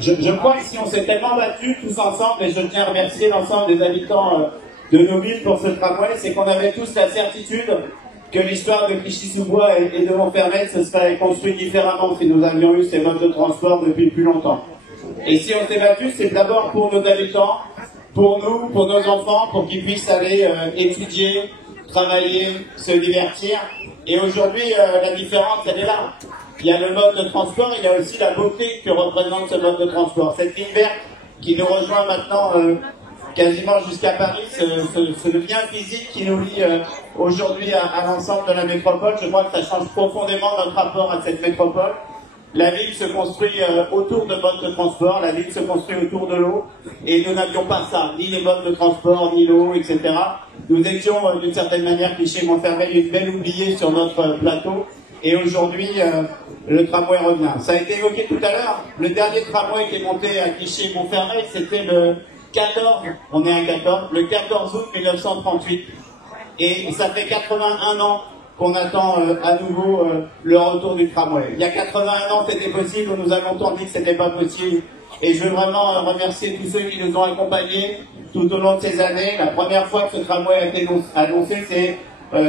Je crois qu'ici on s'est tellement battus tous ensemble, et je tiens à remercier l'ensemble des habitants de nos villes pour ce tramway, c'est qu'on avait tous la certitude que l'histoire de Clichy-sous-Bois et de Montfermeil se serait construite différemment si nous avions eu ces modes de transport depuis plus longtemps. Et si on s'est battu, c'est d'abord pour nos habitants, pour nous, pour nos enfants, pour qu'ils puissent aller étudier, travailler, se divertir. Et aujourd'hui, la différence, elle est là. Il y a le mode de transport, il y a aussi la beauté que représente ce mode de transport. Cette ligne verte qui nous rejoint maintenant quasiment jusqu'à Paris, ce lien physique qui nous lie aujourd'hui à l'ensemble de la métropole, je crois que ça change profondément notre rapport à cette métropole. La ville se construit autour de modes de transport, la ville se construit autour de l'eau, et nous n'avions pas ça, ni les modes de transport, ni l'eau, etc. Nous étions d'une certaine manière, Clichy-Montfermeil, une belle oubliée sur notre plateau, et aujourd'hui, le tramway revient. Ça a été évoqué tout à l'heure, le dernier tramway qui est monté à Clichy-Montfermeil, c'était le 14, on est à 14, le 14 août 1938, et ça fait 81 ans qu'on attend à nouveau le retour du tramway. Il y a 81 ans, c'était possible, on nous a longtemps dit que c'était pas possible. Et je veux vraiment remercier tous ceux qui nous ont accompagnés tout au long de ces années. La première fois que ce tramway a été annoncé, c'est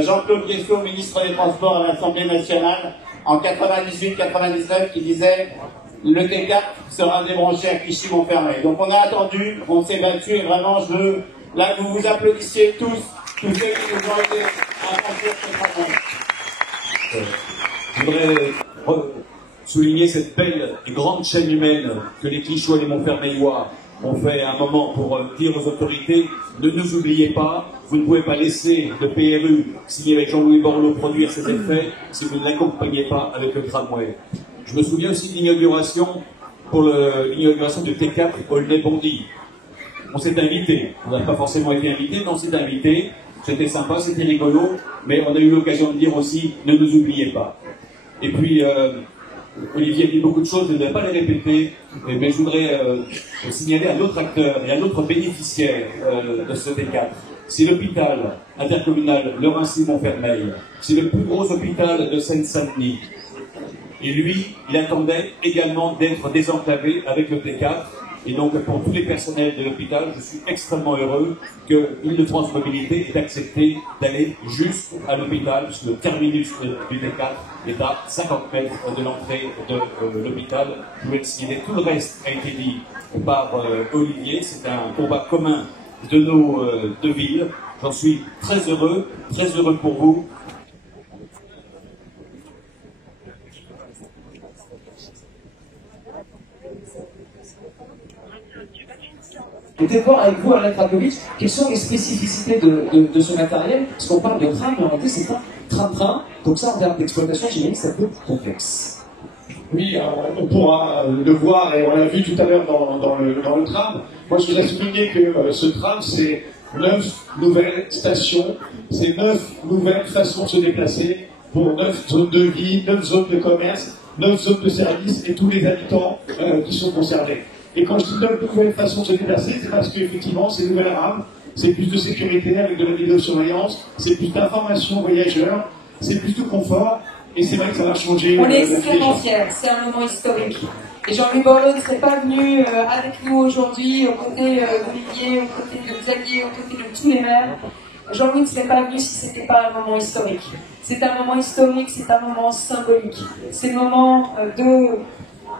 Jean-Claude Guesclot, ministre des Transports à l'Assemblée nationale, en 98-99, qui disait « Le T4 sera débranché à Clichy-Montfermeil ». Donc on a attendu, on s'est battu, et vraiment, je veux là que vous vous applaudissiez tous ceux qui nous ont aidés à accomplir ce tramway. Je voudrais souligner cette belle et grande chaîne humaine que les Clichy et les Montfermeillois ont fait à un moment pour dire aux autorités ne nous oubliez pas, vous ne pouvez pas laisser le PRU signé avec Jean-Louis Borloo produire ses effets si vous ne l'accompagnez pas avec le tramway. Je me souviens aussi de l'inauguration pour l'inauguration du T4 Aulnay-Bondy. On s'est invité, on n'a pas forcément été invité, mais on s'est invité. C'était sympa, c'était rigolo, mais on a eu l'occasion de dire aussi ne nous oubliez pas. Et puis Olivier a dit beaucoup de choses, je ne vais pas les répéter, mais je voudrais signaler un autre acteur et un autre bénéficiaire de ce T4. C'est l'hôpital intercommunal Lorraincy-Montfermeil. C'est le plus gros hôpital de Seine-Saint-Denis. Et lui, il attendait également d'être désenclavé avec le T4. Et donc, pour tous les personnels de l'hôpital, je suis extrêmement heureux que Île-de-France Mobilité ait accepté d'aller juste à l'hôpital, puisque le terminus du T4 est à 50 mètres de l'entrée de l'hôpital. Je voulais le signaler. Tout le reste a été dit par Olivier. C'est un combat commun de nos deux villes. J'en suis très heureux pour vous. Je voudrais voir avec vous, Alain Krakovic, quelles sont les spécificités de ce matériel, parce qu'on parle de tram, mais en réalité c'est un tram-train, donc ça en termes d'exploitation, j'imagine que c'est un peu complexe. Oui, on pourra le voir, et on l'a vu tout à l'heure dans le tram. Moi je voudrais souligner que ce tram, c'est 9 nouvelles stations, c'est 9 nouvelles façons de se déplacer, pour 9 zones de vie, 9 zones de commerce, 9 zones de service, et tous les habitants qui sont concernés. Et quand je dis de nouvelles façons de se déplacer, c'est parce qu'effectivement, ces nouvelles rames, c'est plus de sécurité avec de la vidéosurveillance, c'est plus d'informations aux voyageurs, c'est plus de confort, et c'est vrai que ça va changer. On est extrêmement fiers, c'est un moment historique. Et Jean-Louis Borloo ne serait pas venu avec nous aujourd'hui, aux côtés d'Olivier, aux côtés de Xavier, aux côtés de tous les maires. Jean-Louis ne serait pas venu si ce n'était pas un moment historique. C'est un moment historique, c'est un moment symbolique. C'est le moment de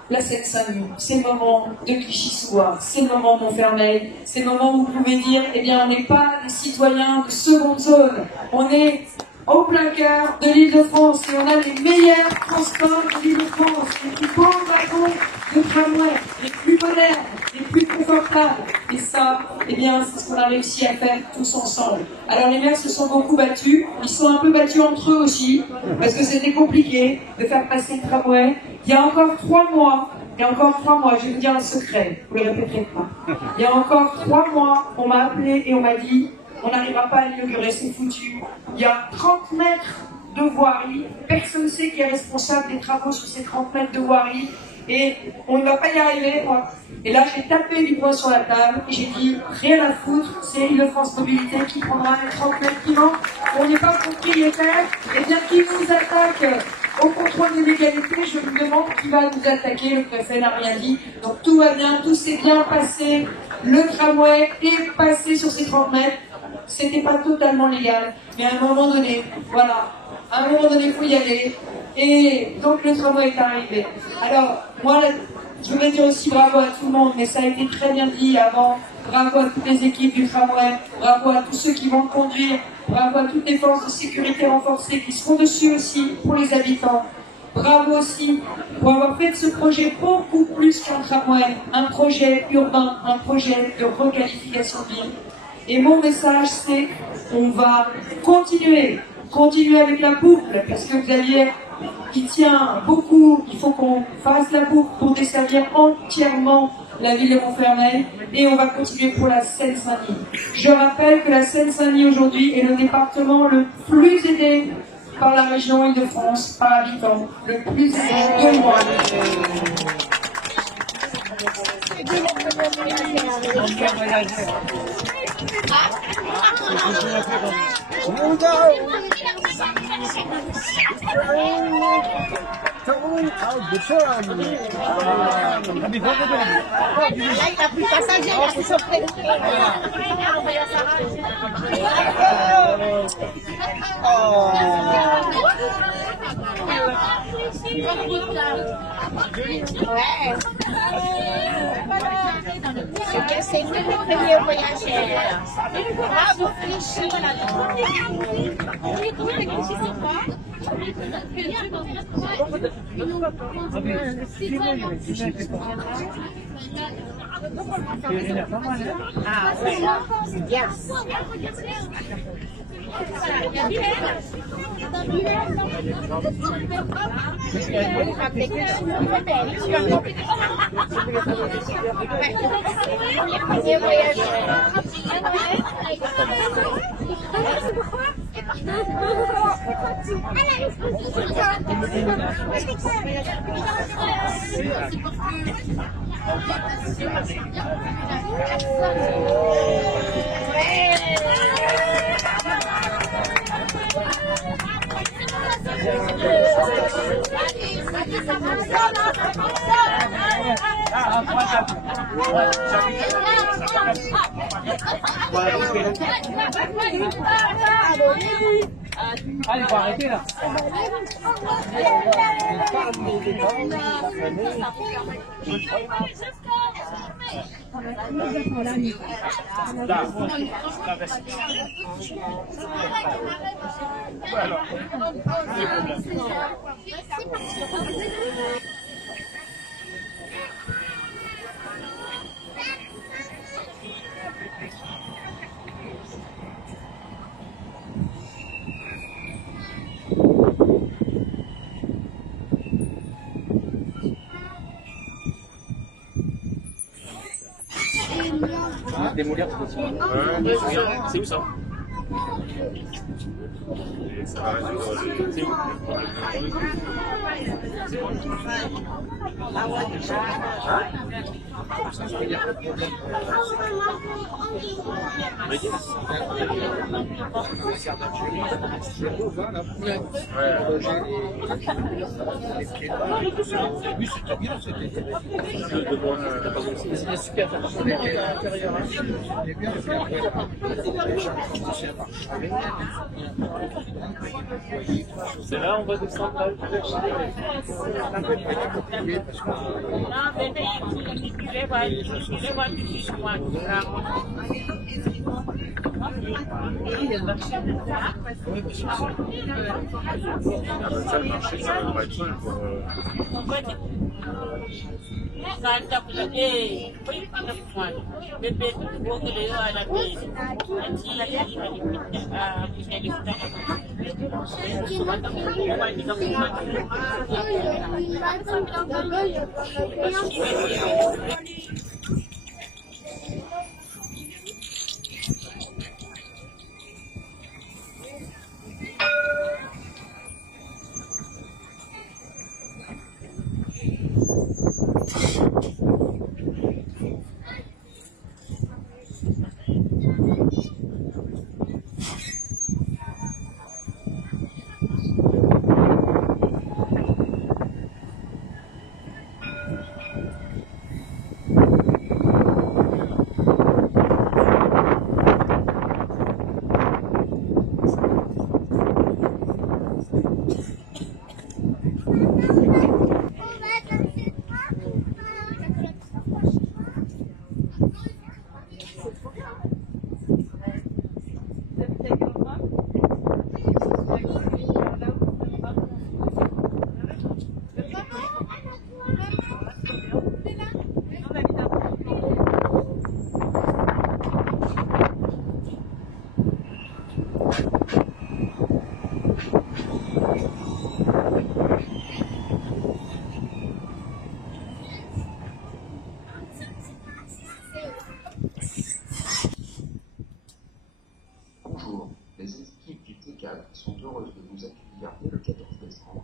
la Seine-Saint-Denis, c'est le moment de Clichy-sous-Bois, c'est le moment de Montfermeil, c'est le moment où vous pouvez dire, eh bien, on n'est pas des citoyens de seconde zone, on est au plein cœur de l'Île-de-France et on a les meilleurs transports de l'Île-de-France, les plus beaux wagons de tramway, les plus modernes, les plus confortables. Et ça, eh bien, c'est ce qu'on a réussi à faire tous ensemble. Alors les maires se sont beaucoup battus, ils sont un peu battus entre eux aussi, parce que c'était compliqué de faire passer le tramway. Il y a encore 3 mois, je vais vous dire un secret, vous ne le répéterez pas. Il y a encore 3 mois, on m'a appelé et on m'a dit, on n'arrivera pas à l'inaugurer, c'est foutu. Il y a 30 mètres de voirie, personne ne sait qui est responsable des travaux sur ces 30 mètres de voirie. Et on ne va pas y arriver, moi. Et là, j'ai tapé du poing sur la table et j'ai dit, rien à foutre, c'est Île-de-France Mobilité qui prendra les 30 mètres qui manquent. On n'est pas propriétaire, et bien qui nous attaque au contrôle de l'égalité, je me demande qui va nous attaquer, le préfet n'a rien dit. Donc tout va bien, tout s'est bien passé, le tramway est passé sur ces 30 mètres, c'était pas totalement légal, mais à un moment donné, voilà, à un moment donné, il faut y aller. Et donc le tramway est arrivé. Alors, moi, je voudrais dire aussi bravo à tout le monde, mais ça a été très bien dit avant. Bravo à toutes les équipes du tramway, bravo à tous ceux qui vont le conduire, bravo à toutes les forces de sécurité renforcées qui seront dessus aussi pour les habitants. Bravo aussi pour avoir fait de ce projet beaucoup plus qu'un tramway, un projet urbain, un projet de requalification de ville. Et mon message, c'est on va continuer avec la boucle, parce que vous aviez qui tient beaucoup, il faut qu'on fasse la boucle pour desservir entièrement la ville de Montfermeil, et on va continuer pour la Seine-Saint-Denis. Je rappelle que la Seine-Saint-Denis aujourd'hui est le département le plus aidé par la région Île-de-France par habitant, le plus aidé de moi. C'est le premier voyageur. Bravo, Clichy. Yes. Allez, faut arrêter là. Démolir, c'est possible. C'est où ça? C'est où? C'est là, on va descendre là.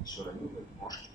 sur la nouvelle branche